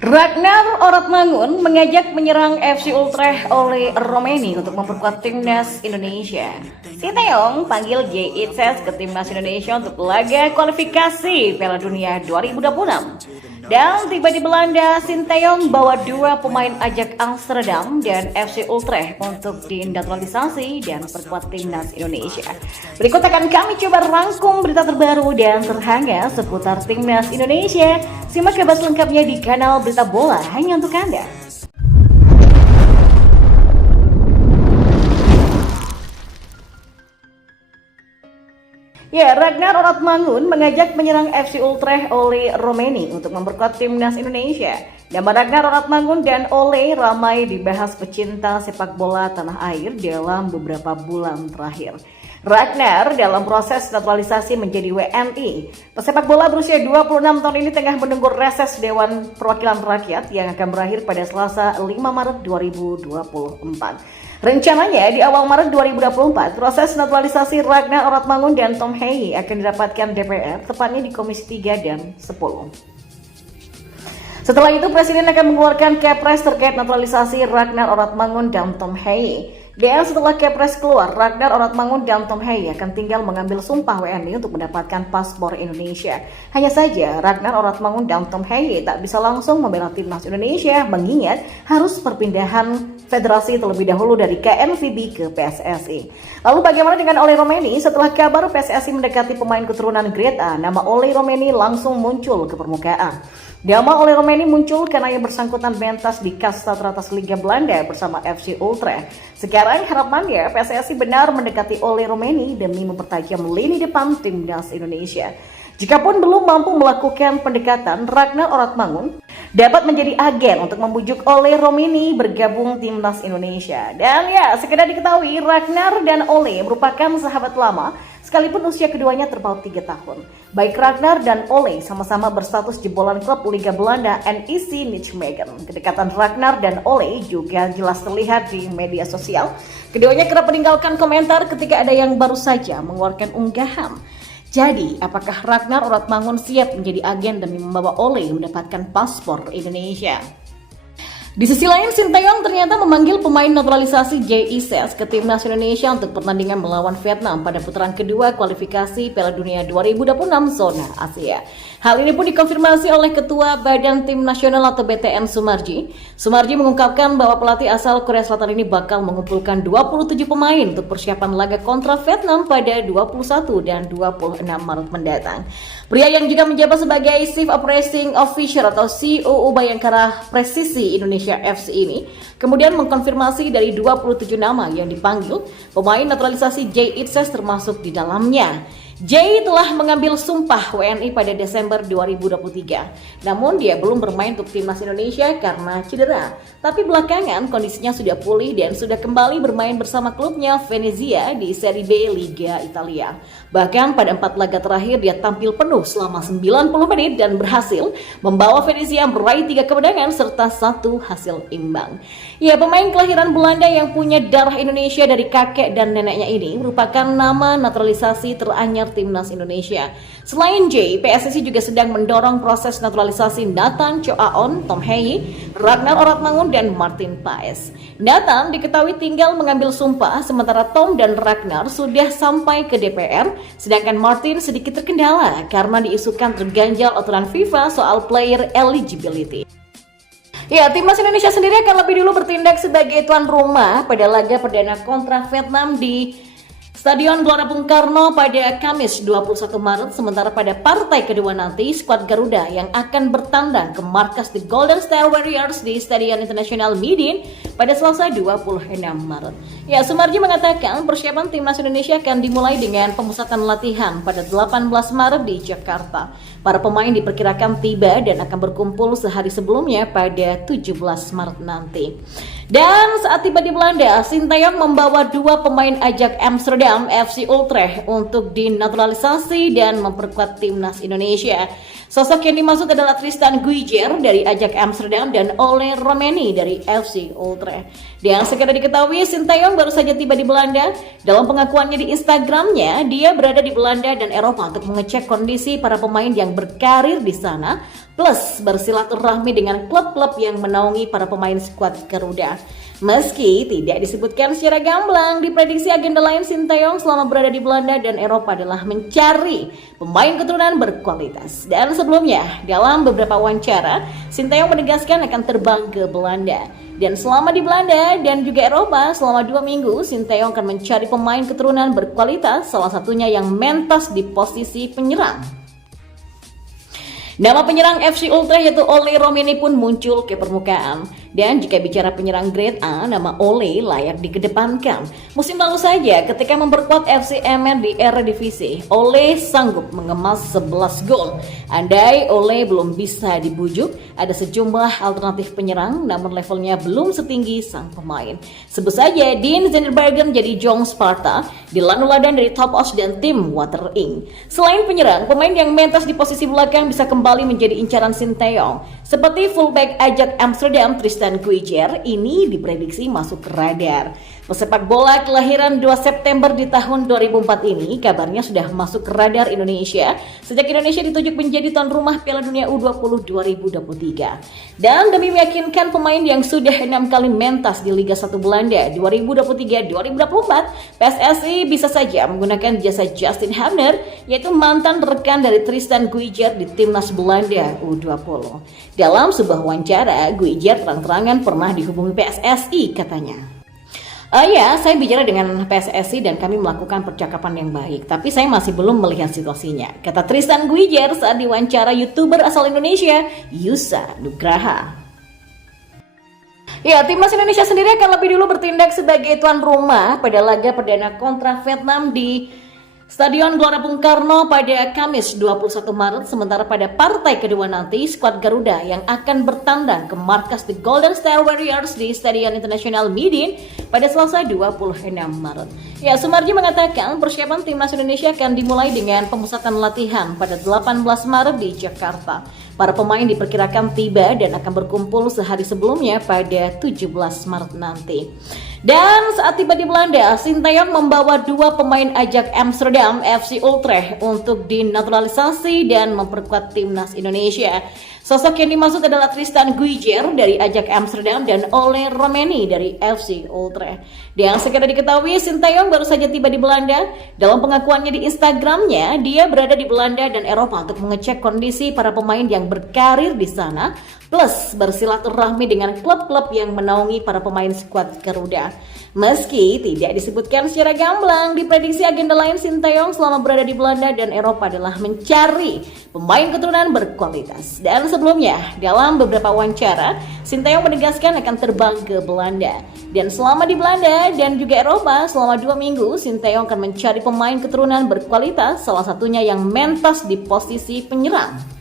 Ragnar Oratmangun mengajak menyerang FC Utrecht oleh Romeni untuk memperkuat timnas Indonesia. Sinteyong panggil Jay Itzes ke timnas Indonesia untuk laga kualifikasi Piala Dunia 2026. Dan tiba di Belanda, Sinteyong bawa dua pemain Ajax Amsterdam dan FC Utrecht untuk dinaturalisasi dan perkuat timnas Indonesia. Berikut akan kami coba rangkum berita terbaru dan terhangat seputar timnas Indonesia. Simak kabar lengkapnya di kanal Berita Bola hanya untuk Anda. Ya, Ragnar Oratmangun mengajak menyerang FC Utrecht oleh Romeni untuk memperkuat timnas Indonesia. Nama Ragnar Oratmangun dan Ole ramai dibahas pecinta sepak bola tanah air dalam beberapa bulan terakhir. Ragnar dalam proses naturalisasi menjadi WNI. Pesepak bola berusia 26 tahun ini tengah menunggu reses Dewan Perwakilan Rakyat yang akan berakhir pada Selasa 5 Maret 2024. Rencananya di awal Maret 2024, proses naturalisasi Ragnar Oratmangun dan Tom Hei akan didapatkan DPR, tepatnya di Komisi 3 dan 10. Setelah itu, Presiden akan mengeluarkan Kepres terkait naturalisasi Ragnar Oratmangun dan Tom Hei. Dan setelah Kepres keluar, Ragnar Oratmangun dan Tom Hei akan tinggal mengambil sumpah WNI untuk mendapatkan paspor Indonesia. Hanya saja, Ragnar Oratmangun dan Tom Hei tak bisa langsung membela timnas Indonesia, mengingat harus perpindahan federasi terlebih dahulu dari KNVB ke PSSI. Lalu bagaimana dengan Ole Romeni? Setelah kabar PSSI mendekati pemain keturunan Grade A, nama Ole Romeni langsung muncul ke permukaan. Nama Ole Romeni muncul karena yang bersangkutan pentas di kasta teratas Liga Belanda bersama FC Utrecht. Sekarang harapannya PSSI benar mendekati Ole Romeni demi mempertajam lini depan timnas Indonesia. Jikapun belum mampu melakukan pendekatan, Ragnar Oratmangun dapat menjadi agen untuk membujuk Ole Romeni bergabung timnas Indonesia. Dan ya, sekedar diketahui, Ragnar dan Ole merupakan sahabat lama sekalipun usia keduanya terpaut 3 tahun. Baik Ragnar dan Ole sama-sama berstatus jebolan klub Liga Belanda NEC Nijmegen. Kedekatan Ragnar dan Ole juga jelas terlihat di media sosial. Keduanya kerap meninggalkan komentar ketika ada yang baru saja mengeluarkan unggahan. Jadi, apakah Ragnar Oratmangun siap menjadi agen demi membawa Ole mendapatkan paspor Indonesia? Di sisi lain, Sinteyong ternyata memanggil pemain naturalisasi Jay Itzes ke timnas Indonesia untuk pertandingan melawan Vietnam pada putaran kedua kualifikasi Piala Dunia 2026 zona Asia. Hal ini pun dikonfirmasi oleh Ketua Badan Tim Nasional atau BTN Sumarji. Sumarji mengungkapkan bahwa pelatih asal Korea Selatan ini bakal mengumpulkan 27 pemain untuk persiapan laga kontra Vietnam pada 21 dan 26 Maret mendatang. Pria yang juga menjabat sebagai Chief Operating Officer atau COO Bayangkara Presisi Indonesia FC ini kemudian mengkonfirmasi dari 27 nama yang dipanggil, pemain naturalisasi Jay Itzes termasuk di dalamnya. Jay telah mengambil sumpah WNI pada Desember 2023. Namun dia belum bermain untuk timnas Indonesia karena cedera. Tapi belakangan kondisinya sudah pulih dan sudah kembali bermain bersama klubnya Venezia di Serie B Liga Italia. Bahkan pada 4 laga terakhir dia tampil penuh selama 90 menit dan berhasil membawa Venezia meraih 3 kemenangan serta 1 hasil imbang. Ya, pemain kelahiran Belanda yang punya darah Indonesia dari kakek dan neneknya ini merupakan nama naturalisasi teranyar timnas Indonesia. Selain Jay, PSSI juga sedang mendorong proses naturalisasi Nathan Choaon, Tom Hei, Ragnar Oratmangun, dan Martin Paes. Nathan diketahui tinggal mengambil sumpah, sementara Tom dan Ragnar sudah sampai ke DPR, sedangkan Martin sedikit terkendala karena diisukan terganjal aturan FIFA soal player eligibility. Ya, timnas Indonesia sendiri akan lebih dulu bertindak sebagai tuan rumah pada laga perdana kontra Vietnam di Stadion Gelora Bung Karno pada Kamis 21 Maret, sementara pada partai kedua nanti skuad Garuda yang akan bertandang ke markas The Golden Star Warriors di Stadion Internasional Midin pada Selasa 26 Maret. Ya, Sumarji mengatakan persiapan timnas Indonesia akan dimulai dengan pemusatan latihan pada 18 Maret di Jakarta. Para pemain diperkirakan tiba dan akan berkumpul sehari sebelumnya pada 17 Maret nanti. Dan saat tiba di Belanda, Sinteyong membawa 2 pemain Ajax Amsterdam FC Utrecht untuk dinaturalisasi dan memperkuat timnas Indonesia. Sosok yang dimaksud adalah Tristan Guijer dari Ajax Amsterdam dan Ole Romeni dari FC Utrecht. Dan sekedar diketahui, Sinteyong baru saja tiba di Belanda. Dalam pengakuannya di Instagramnya, dia berada di Belanda dan Eropa untuk mengecek kondisi para pemain yang berkarir di sana, plus bersilaturahmi dengan klub-klub yang menaungi para pemain skuad Garuda. Meski tidak disebutkan secara gamblang, diprediksi agenda lain Sinteyong selama berada di Belanda dan Eropa adalah mencari pemain keturunan berkualitas. Dan sebelumnya, dalam beberapa wawancara, Sinteyong menegaskan akan terbang ke Belanda. Dan selama di Belanda dan juga Eropa selama 2 minggu, Sinteyong akan mencari pemain keturunan berkualitas, salah satunya yang mentas di posisi penyerang. Nama penyerang FC Ultra yaitu Ole Romeni pun muncul ke permukaan. Dan jika bicara penyerang grade A, nama Ole layak dikedepankan. Musim lalu saja ketika memperkuat FC Emmen di Eredivisie, Ole sanggup mengemas 11 gol. Andai Ole belum bisa dibujuk, ada sejumlah alternatif penyerang namun levelnya belum setinggi sang pemain. Sebut saja Dean Zenderbergen jadi Jong Sparta, Dilan Nuladan dari Top Os dan tim Water Ink. Selain penyerang, pemain yang mentas di posisi belakang bisa kembali menjadi incaran Sinteyong. Seperti fullback Ajax Amsterdam Tristan Guijer ini diprediksi masuk ke radar. Pesepak bola kelahiran 2 September di tahun 2004 ini kabarnya sudah masuk ke radar Indonesia sejak Indonesia ditunjuk menjadi tuan rumah Piala Dunia U20 2023. Dan demi meyakinkan pemain yang sudah 6 kali mentas di Liga 1 Belanda 2023-2024, PSSI bisa saja menggunakan jasa Justin Hamner, yaitu mantan rekan dari Tristan Guijer di timnas Belanda U20. Dalam sebuah wawancara, Guijer terang-terangan pernah dihubungi PSSI katanya. Ya, saya bicara dengan PSSI dan kami melakukan percakapan yang baik, tapi saya masih belum melihat situasinya, kata Tristan Guijer saat diwawancara YouTuber asal Indonesia, Yusa Nugraha. Ya, timnas Indonesia sendiri akan lebih dulu bertindak sebagai tuan rumah pada laga perdana kontra Vietnam di Stadion Gelora Bung Karno pada Kamis 21 Maret, sementara pada partai kedua nanti skuad Garuda yang akan bertandang ke markas The Golden Star Warriors di Stadion Internasional Midin pada Selasa 26 Maret. Ya, Sumarji mengatakan persiapan timnas Indonesia akan dimulai dengan pemusatan latihan pada 18 Maret di Jakarta. Para pemain diperkirakan tiba dan akan berkumpul sehari sebelumnya pada 17 Maret nanti. Dan saat tiba di Belanda, Sinteyong membawa 2 pemain Ajax Amsterdam FC Utrecht untuk dinaturalisasi dan memperkuat timnas Indonesia. Sosok yang dimaksud adalah Tristan Guijer dari Ajax Amsterdam dan Ole Romeni dari FC Utrecht. Dan segera diketahui, Sinteyong baru saja tiba di Belanda. Dalam pengakuannya di Instagramnya, dia berada di Belanda dan Eropa untuk mengecek kondisi para pemain yang berkarir di sana, plus bersilaturahmi dengan klub-klub yang menaungi para pemain skuad Garuda. Meski tidak disebutkan secara gamblang, diprediksi agenda lain Sinteyong selama berada di Belanda dan Eropa adalah mencari pemain keturunan berkualitas. Dan sebelumnya, dalam beberapa wawancara, Sinteyong menegaskan akan terbang ke Belanda. Dan selama di Belanda dan juga Eropa selama 2 minggu, Sinteyong akan mencari pemain keturunan berkualitas, salah satunya yang mentas di posisi penyerang.